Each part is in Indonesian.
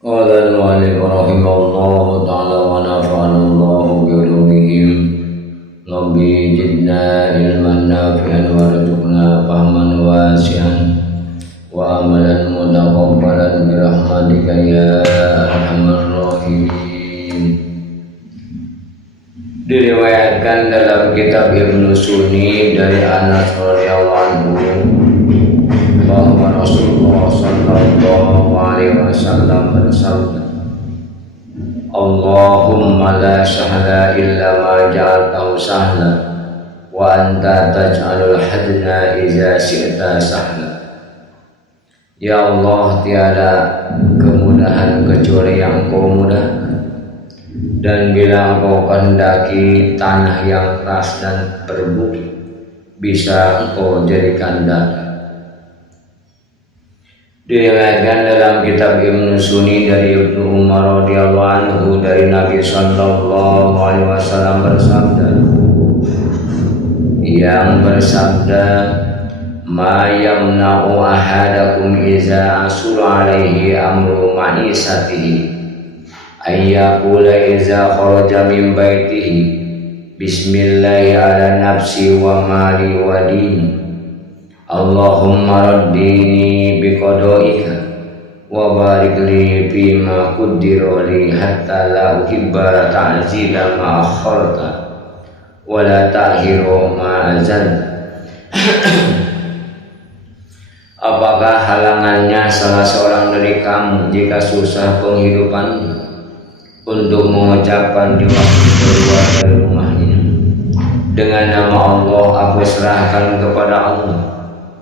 قال المؤلف رحمه الله تعالى ونفعنا الله بعلومهم ربي زدنا علما نافعا وارزقنا فهما واسعا وعملا متقبلا برحمتك يا ارحم الراحمين. Diriwayatkan dalam kitab Ibnu Sunni dari Anas radhiyallahu anhu bahwa Rasulullah sallallahu alaihi wasallam bersabda, Allahumma la sahla illa ma ja'altahu sahla wa anta taj'alul hadna idza syi'ta sahla. Ya Allah, tiada kemudahan kecuali yang Engkau mudahkan, dan bila Engkau kehendaki tanah yang keras dan berbukit bisa Engkau jadikan datar. Diriwayatkan dalam kitab Ibnu Sunni dari Ibnu Umar radhiyallahu anhu dari Nabi sallallahu alaihi wasallam bersabda, yang bersabda, ma yamna'u ahadakum iza asura alaihi amru ma'isatihi ayyaqula iza kharaja min baitihi bismillahi ala nafsi wa mali wa dini Allahumma raddini biqada'ika wa barik li fima qaddara li hatta la uhibba ta'zila ma akharta wa la ta'hiru ma azalta. Apakah halangannya salah seorang dari kamu jika susah penghidupannya untuk mengucapkan di waktu keluar dari rumahnya, dengan nama Allah aku serahkan kepada Allah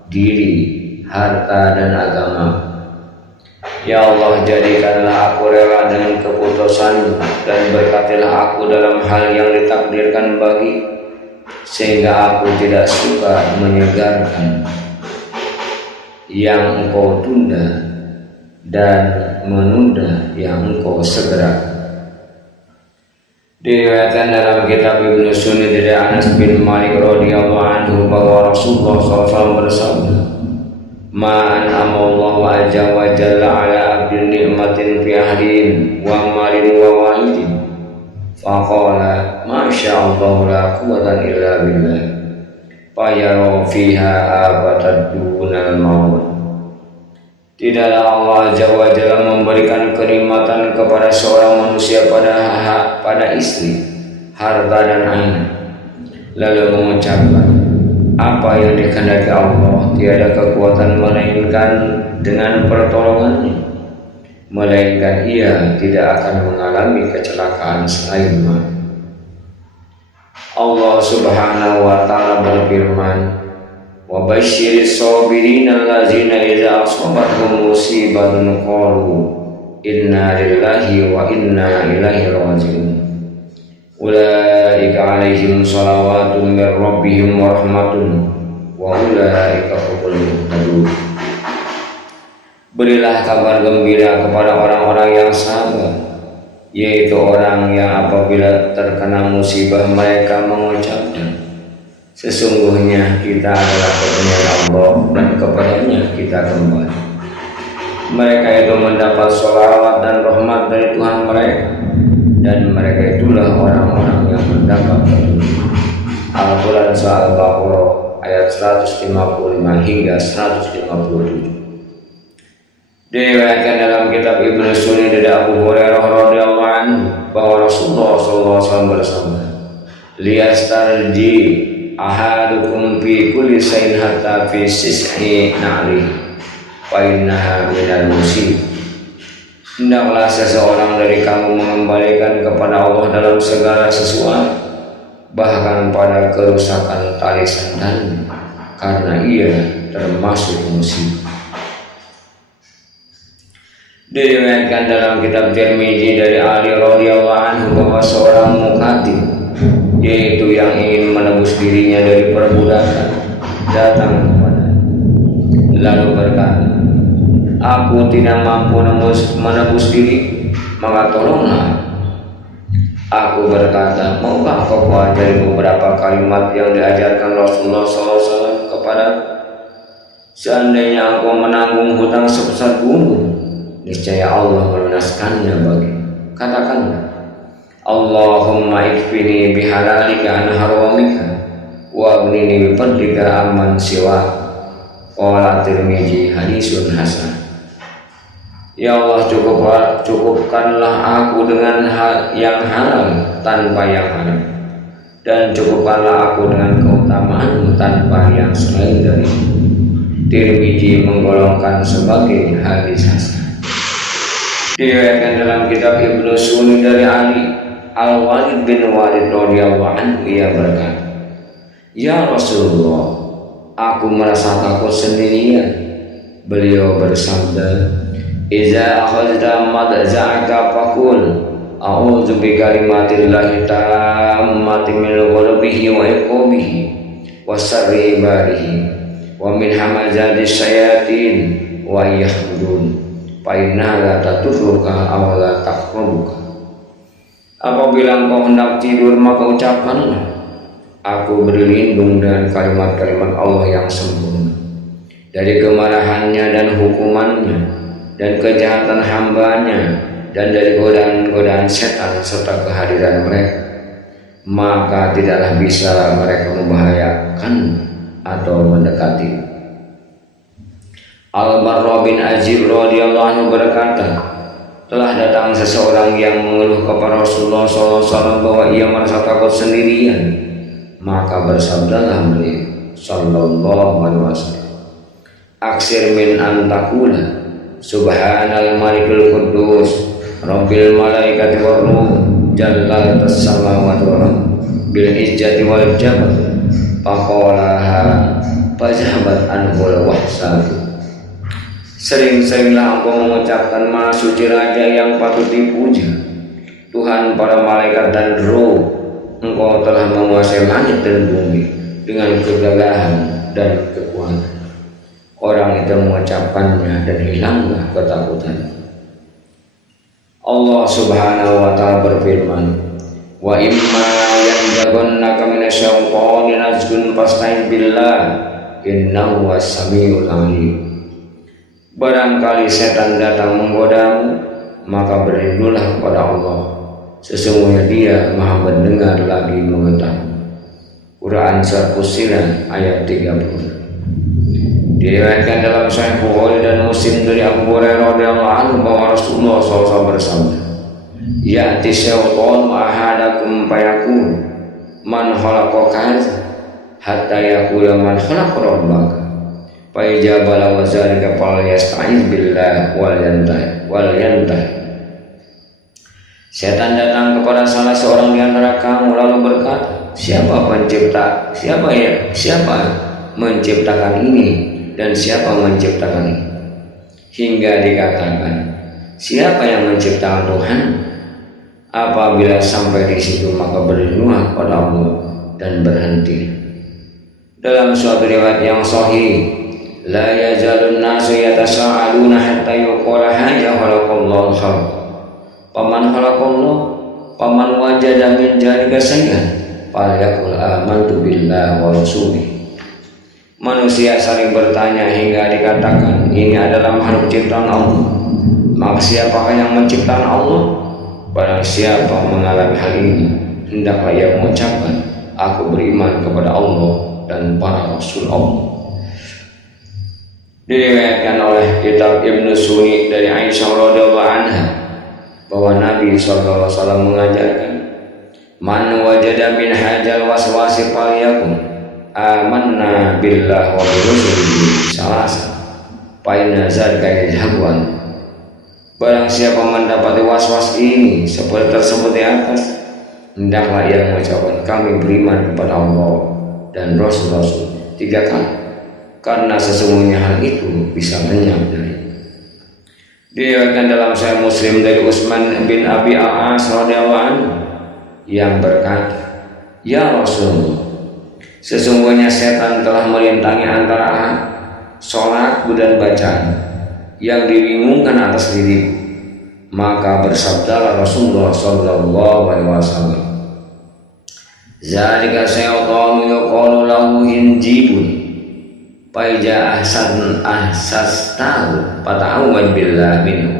diri, harta dan agama. Ya Allah, jadikanlah aku rela dengan keputusan dan berkatilah aku dalam hal yang ditakdirkan bagi, sehingga aku tidak suka menyegarkan yang Engkau tunda dan menunda yang Engkau segera. Diriwayatkan dalam kitab Ibnu Sunni dari Anas bin Malik radhiyallahu anhu bahwa Rasulullah SAW bersabda, ma an'amallahu azza wa jalla ala abdin ni'matin fi ahlin wa malin wa walidin faqala ma sya'allah la quwwatan illa billah fayara fiha abatad dunal maut. Tidaklah Allah Azza wa Jalla memberikan kenikmatan kepada seorang manusia pada istri, harta dan anak, lalu mengucapkan, apa yang dikehendaki Allah tiada kekuatan melainkan dengan pertolongannya, melainkan ia tidak akan mengalami kecelakaan selain mati. Allah Subhanahu wa Ta'ala berfirman, wa basyiris sabirin allazina idza asabatuhum musibatun qalu inna lillahi wa inna ilaihi raji'un ulaika alaihim salawatun mir rabbihim wa rahmatun wa ulaika humul muhtadun. Berilah kabar gembira kepada orang-orang yang sabar, yaitu orang yang apabila terkena musibah mereka mengucapkan, sesungguhnya kita adalah kepunyaan Allah dan kepadanya kita kembali. Mereka itu mendapat sholawat dan rahmat dari Tuhan mereka, dan mereka itulah orang-orang yang mendapat petunjuk. Al-Quran Surah Al-Baqarah ayat 155 hingga 157. Diriwayatkan dalam kitab Ibnu Sunni dari Abu Hurairah radhiyallahu anhu bahwa Rasulullah SAW bersabda, liyastarji ahadukum fi kulli shay'in hatta fi sis'i na'li fa innaha minal musib. Hendaklah seseorang dari kamu mengembalikan kepada Allah dalam segala sesuatu, bahkan pada kerusakan tali sandalnya, karena ia termasuk musibah. Diriwayatkan dalam kitab Tirmizi dari Ali radhiyallahu anhu bahwa seorang mukatib, yaitu yang ingin menebus dirinya dari perbudakan, datang kepadanya lalu berkata, aku tidak mampu menebus diri, maka tolonglah. Aku berkata, maukah kau ajari beberapa kalimat yang diajarkan Rasulullah SAW kepada? Seandainya engkau menanggung hutang sebesar gunung, niscaya Allah melunaskannya bagi. Katakanlah, Allahumma ikfini bihalalika an haramika wa aghnini bifadlika amman siwa. Qala Tirmizi hadisun hasan. Ya Allah, cukupkanlah aku dengan yang halal tanpa yang haram, dan cukupkanlah aku dengan keutamaan tanpa yang selain dari. Tirmizi menggolongkan sebagai hadis hasan. Diriwayatkan dalam kitab Ibnu Sunni dari Ali Al-Walid bin Walid radhiyallahu anhu, ia berkata, "Ya Rasulullah, aku merasa takut sendirian." Beliau bersabda, "Iza akhadta madza'aka faqul a'udzu bi kalimatillahi tammati min ghadabihi wa iqabihi wa syarri ibadihi wa min hamazati syayatin wa yahdun fa inna la taturruka aw la taqrabuka." Apabila engkau hendak tidur, maka ucapkanlah, aku berlindung dengan kalimat-kalimat Allah yang sempurna dari kemarahannya dan hukumannya dan kejahatan hambanya, dan dari godaan-godaan setan serta kehadiran mereka, maka tidaklah bisa mereka membahayakan atau mendekati. Al-Barra bin Azib radhiyallahu anhu berkata, telah datang seseorang yang mengeluh kepada Rasulullah SAW bahwa ia merasa takut sendirian. Maka bersabdalah beliau sallallahu alaihi wasallam, aksir min antakula subhanal malikul quddus rabbil malaikati war ruh jallal tassamawati wal bil izzati wal jamal faqalaha fazahabat anhul wahsatu. Sering-seringlah engkau mengucapkan, Maha Suci Raja yang patut dipuja, Tuhan para malaikat dan roh. Engkau telah menguasai langit dan bumi dengan kegagahan dan kekuatan. Orang itu mengucapkannya dan hilanglah ketakutan. Allah Subhanahu wa Ta'ala berfirman, wa imma yanzaghannaka minasyaitonir rajim fasta'in billah innahu was-sami'ul 'alim. Barangkali setan datang menggodamu, maka berlindunglah kepada Allah, sesungguhnya Dia Maha mendengar lagi mengetahui. Quran Surat Fussilat ayat 30. Diriwayatkan dalam Sahih Bukhari dan Muslim dari Abu Hurairah radhiyallahu anhu bahwa Rasulullah SAW bersabda, ya'ti syaitan ahadakum fayaqul man khalaqa kadza hatta yaqula man khalaqa rabbaka fa ijabala wa zalika fal yasta'iz billah wal yantah. Setan datang kepada salah seorang di antara kamu lalu berkata, siapa menciptakan ini dan siapa menciptakan ini? Hingga dikatakan, siapa yang menciptakan Tuhan? Apabila sampai di situ maka berlindunglah kepada Allah dan berhenti. Dalam suatu riwayat yang sahih, la yazalun nasu yatasa'aluna hatta yuqala haja khalaqallahu khalq. Paman khalaqallah, paman wajada min jalika sayyan, falyaqul amantu billahi wa rasulih. Manusia saling bertanya hingga dikatakan ini adalah makhluk ciptaan Allah. Maka siapakah yang menciptakan Allah? Barang siapa mengalami hal ini, hendaklah ia mengucapkan, aku beriman kepada Allah dan para rasul Allah. Diriwayatkan oleh kitab Ibnu Sunni dari Aisyah radhiyallahu anha bahwa Nabi SAW mengajarkan, man wajada min hajal waswasi falyaqul amanna billah wa birusulihi salasa fa inna zalika yajhabuan. Barang siapa mendapati waswas ini seperti tersebut di atas, hendaklah ia mengucapkan kami beriman kepada Allah dan Rasul-Rasul 3 kali, karena sesungguhnya hal itu bisa lenyap dari. Diriwayatkan dalam Sahih Muslim dari Utsman bin Abi Al-As radhiyallahu anhu yang berkata, ya Rasulullah, sesungguhnya setan telah merintangi antara sholat dan bacaan yang dibingungkan atas diriku. Maka bersabdalah Rasulullah sallallahu alaihi wasallam, zalika syaitanu yuqalu lahu injibun fa ija ahsastahu fata'awwad billah minhu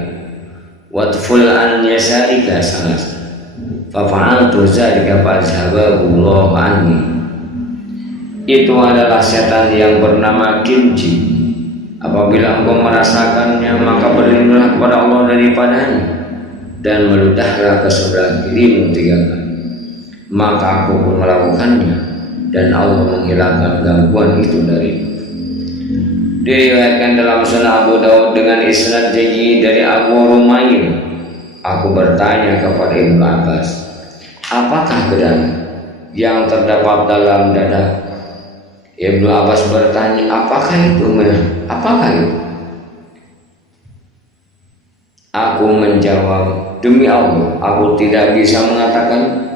wadful an yasarika salas fafa'altu zalika fa'azhabahu Allah anni. Itu adalah setan yang bernama Kimchi. Apabila engkau merasakannya, maka berlindunglah kepada Allah daripadanya dan meludahlah ke sebelah kirimu 3 kali. Maka aku pun melakukannya dan Allah menghilangkan gangguan itu dariku. Diriwayatkan dalam Sunan Abu Daud dengan isnad jayyid dari Abu Rumayl. Aku bertanya kepada Ibnu Abbas, apakah gedang yang terdapat dalam dada? Ibnu Abbas bertanya, apakah itu? Aku menjawab, demi Allah, aku tidak bisa mengatakan.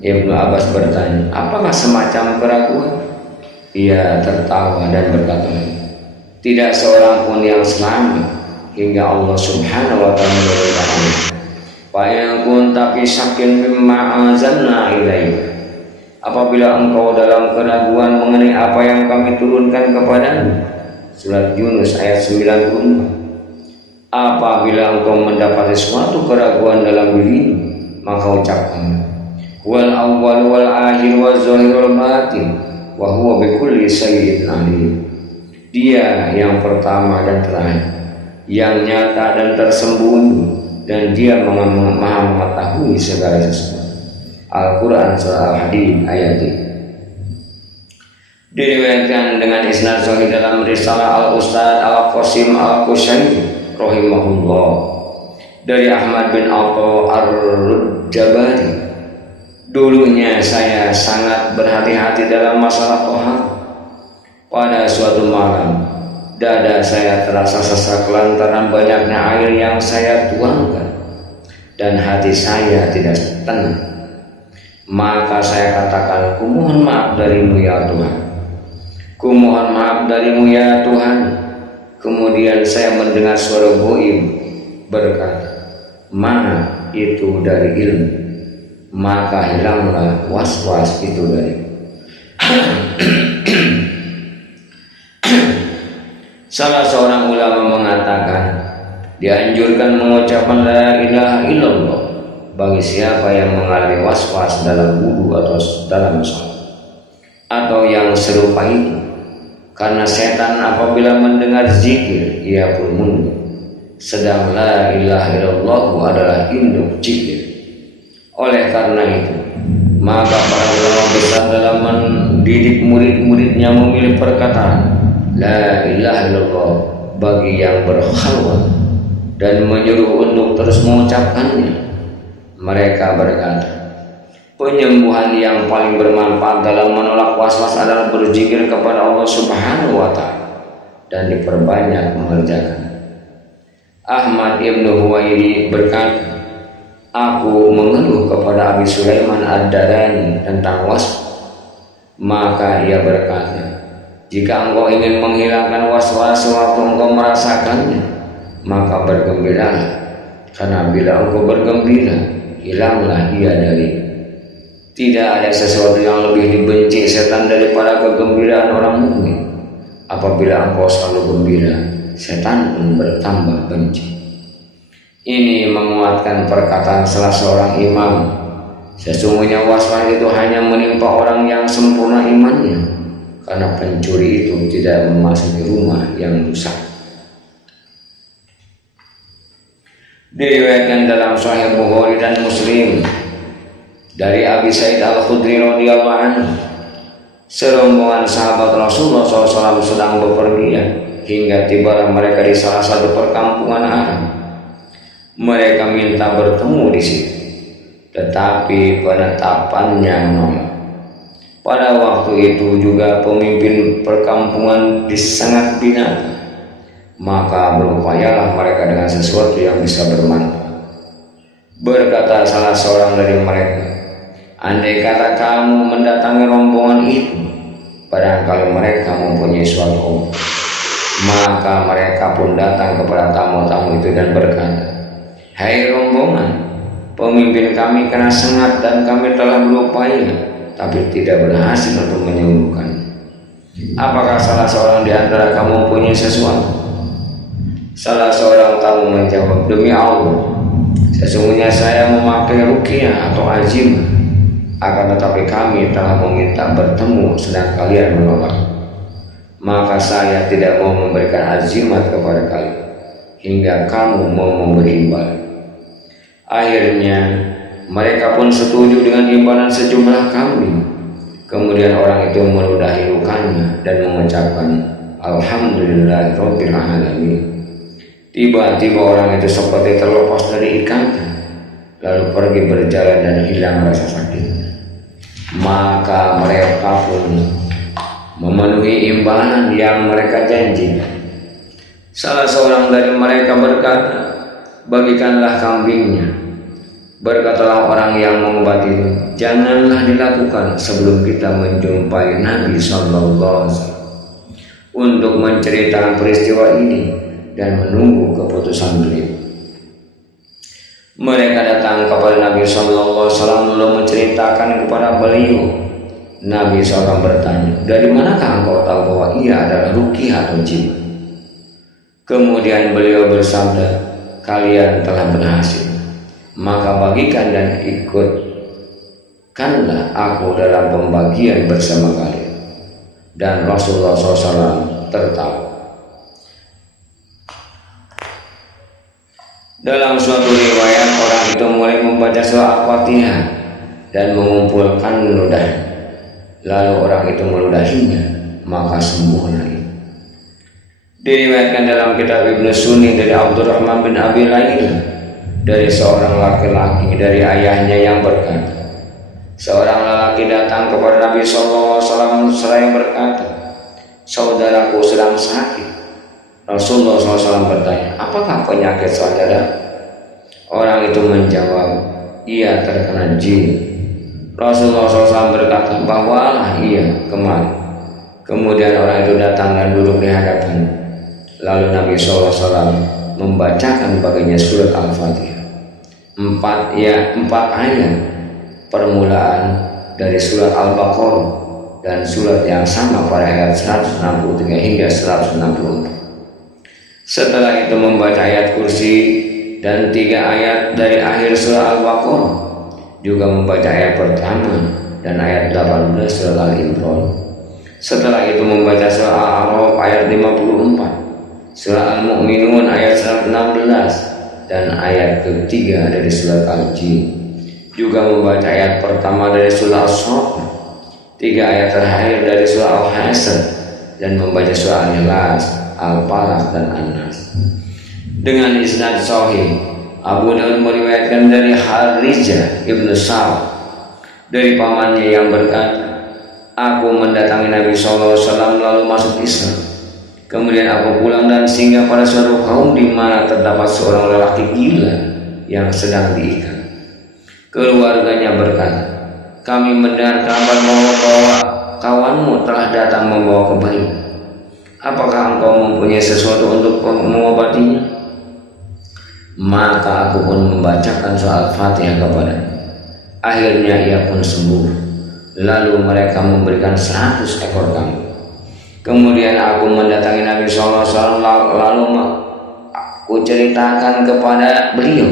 Ibnu Abbas bertanya, apakah semacam keraguan? Ia tertawa dan berkata, tidak seorang pun yang selamat hingga Allah Subhanahu wa ta'ala berkata, fa'in tapi sakin mimma anzalna ilaika. Apabila engkau dalam keraguan mengenai apa yang kami turunkan kepadamu. Surat Yunus ayat 90. Apabila engkau mendapati suatu keraguan dalam dirimu, maka ucapkan, wal awwal wal akhir wal zahir wal batin wa huwa bikulli syai'in alim. Dia yang pertama dan terakhir, yang nyata dan tersembunyi, dan dia maha mengetahui segala sesuatu. Al-Quran surah Al-Hadid ayat 3. Diriwayatkan dengan isnad sahih dalam risalah Al-Ustad Al-Qasim Al-Qushairi rahimahullah dari Ahmad bin Atha Ar-Jabari. Dulunya saya sangat berhati-hati dalam masalah tohar. Pada suatu malam, dada saya terasa sesak lantaran banyaknya air yang saya tuangkan dan hati saya tidak tenang. Maka saya katakan, kumohon maaf darimu ya Tuhan, kumohon maaf darimu ya Tuhan. Kemudian saya mendengar suara goib berkata, maaf itu dari ilmu. Maka hilanglah was-was itu dari. Salah seorang ulama mengatakan, dianjurkan mengucapkan la ilaha illallah bagi siapa yang mengalami was-was dalam wudu atau dalam sholat atau yang serupa itu, karena setan apabila mendengar zikir ia pun mundur, sedang la ilaha illallah adalah induk zikir. Oleh karena itu, maka para ulama besar dalam mendidik murid-muridnya memilih perkataan la ilaha illallah bagi yang berkhalwat dan menyuruh untuk terus mengucapkannya. Mereka berkata, penyembuhan yang paling bermanfaat dalam menolak was-was adalah berzikir kepada Allah Subhanahu wa ta'ala dan diperbanyak mengerjakan. Ahmad ibnu Huwairi berkata, aku mengeluh kepada Abi Sulaiman Ad-Darani tentang was-was. Maka ia berkata, jika engkau ingin menghilangkan was-was sewaktu engkau merasakannya, maka bergembiralah, karena bila engkau bergembira, hilanglah ia dari. Tidak ada sesuatu yang lebih dibenci setan daripada kegembiraan orang mukmin. Apabila engkau selalu gembira, setan pun bertambah benci. Ini menguatkan perkataan salah seorang imam, sesungguhnya was-was itu hanya menimpa orang yang sempurna imannya, karena pencuri itu tidak memasuki rumah yang rusak. Diriwayatkan dalam Sahih Bukhari dan Muslim dari Abi Sa'id Al-Khudri radhiyallahu anhu, serombongan sahabat Rasulullah SAW sedang bepergian hingga tibalah mereka di salah satu perkampungan Arab. Mereka minta bertemu di situ, tetapi penetapannya menolak. Pada waktu itu juga pemimpin perkampungan disengat binatang. Maka berupayalah mereka dengan sesuatu yang bisa bermanfaat. Berkata salah seorang dari mereka, andai kata kamu mendatangi rombongan itu, barangkali mereka mempunyai suatu obat. Maka mereka pun datang kepada tamu-tamu itu dan berkata, hai rombongan, pemimpin kami kena sengat dan kami telah berupaya, tapi tidak berhasil untuk menyembuhkan. Apakah salah seorang di antara kamu mempunyai sesuatu? Salah seorang tamu menjawab, demi Allah, sesungguhnya saya memakai ruqyah atau azim, akan tetapi kami telah meminta bertemu sedang kalian menolak. Maka saya tidak mau memberikan azimat kepada kalian hingga kamu mau memberi imbalan. Akhirnya mereka pun setuju dengan imbalan sejumlah kambing. Kemudian orang itu meludahi lukanya dan mengucapkan Alhamdulillahirabbil alamin. Tiba-tiba orang itu seperti terlepas dari ikatan, lalu pergi berjalan dan hilang rasa sakitnya. Maka mereka pun memenuhi imbalan yang mereka janjikan. Salah seorang dari mereka berkata, bagikanlah kambingnya. Berkatalah orang yang mengobati itu, janganlah dilakukan sebelum kita menjumpai Nabi Sallallahu Alaihi Wasallam untuk menceritakan peristiwa ini dan menunggu keputusan beliau. Mereka datang kepada Nabi Sallallahu Alaihi Wasallam lalu menceritakan kepada beliau. Nabi SAW bertanya, dari manakah engkau tahu bahwa ia adalah ruqyah atau jin? Kemudian beliau bersabda, kalian telah berhasil, maka bagikan dan ikutkanlah aku dalam pembagian bersama kalian. Dan Rasulullah SAW tertawa. Dalam suatu riwayat, orang itu mulai membaca surah Al-Fatihah dan mengumpulkan ludahnya. Lalu orang itu meludahinya, maka sembuhlah ia. Diriwayatkan dalam kitab Ibnu Sunni dari Abdurrahman bin Abi Layla dari seorang laki-laki dari ayahnya yang berkata, seorang lelaki datang kepada Nabi SAW seraya berkata, saudaraku sedang sakit. Rasulullah SAW bertanya, apakah penyakit saudara? Orang itu menjawab, ia terkena jin. Rasulullah SAW berkata, bawalah ia kemari. Kemudian orang itu datang dan duduk di hadapannya. Lalu Nabi SAW membacakan baginya surat Al-Fatihah. 4 ayat permulaan dari surat Al-Baqarah dan surat yang sama pada ayat 163 hingga 164. Setelah itu membaca ayat kursi dan 3 ayat dari akhir surah Al-Baqarah, juga membaca ayat pertama dan ayat 18 surah Al-Imran. Setelah itu membaca surah Al-A'raf ayat 54, surah Al-Mu'minun ayat 16 dan ayat ketiga dari surah Al-Jin. Juga membaca ayat pertama dari surah As-Saff, 3 ayat terakhir dari surah Al-Hasr, dan membaca surah Al-Ikhlas, Al-Falaq dan An-Nas. Dengan isnad sahih, Abu Daud meriwayatkan dari Harijah ibnu Sa'd dari pamannya yang berkata, aku mendatangi Nabi SAW lalu masuk Islam. Kemudian aku pulang dan singgah pada suatu kaum di mana terdapat seorang lelaki gila yang sedang diikat. Keluarganya berkata, kami mendengar kabar bahwa kawanmu telah datang membawa kebaikan. Apakah engkau mempunyai sesuatu untuk mengobatinya? Maka aku pun membacakan surah Al-Fatihah kepadanya. Akhirnya ia pun sembuh. Lalu mereka memberikan 100 ekor kambing. Kemudian aku mendatangi Nabi SAW lalu aku ceritakan kepada beliau.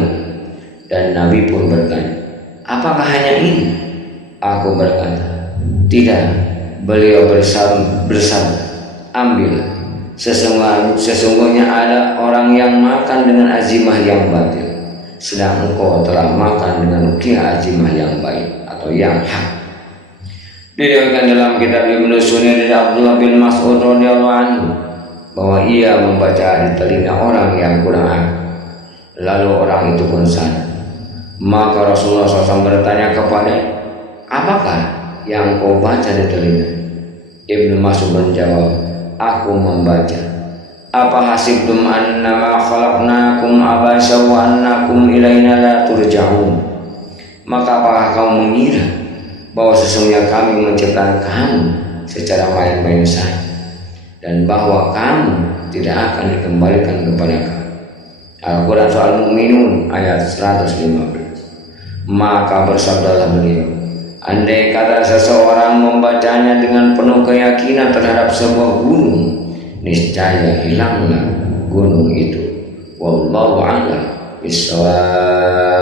Dan Nabi pun bertanya, apakah hanya ini? Aku berkata, tidak. Beliau bersabda, ambil. Sesungguhnya ada orang yang makan dengan azimah yang batil, sedang engkau telah makan dengan ruqyah azimah yang baik atau yang hak. Diriwayatkan dalam kitab Ibnu Sunni dari Abdullah bin Mas'ud radhiyallahu anhu bahwa ia membaca di telinga orang yang kurang akal. Lalu orang itu pun sadar. Maka Rasulullah SAW bertanya kepadanya, apakah yang kau baca di telinga? Ibnu Mas'ud menjawab, aku membaca, apa hasibtum annama khalaqnakum abasa wa annakum ilaina la turja'un. Maka apakah kamu mengira bahwa sesungguhnya kami menciptakan kamu secara main-main saja dan bahwa kamu tidak akan dikembalikan kepada kami? Al-Quran Surah Al-Mu'minun ayat 115. Maka bersabdalah beliau, andai kata seseorang membacanya dengan penuh keyakinan terhadap sebuah gunung, niscaya hilanglah gunung itu. Wallahu a'lam bishawab.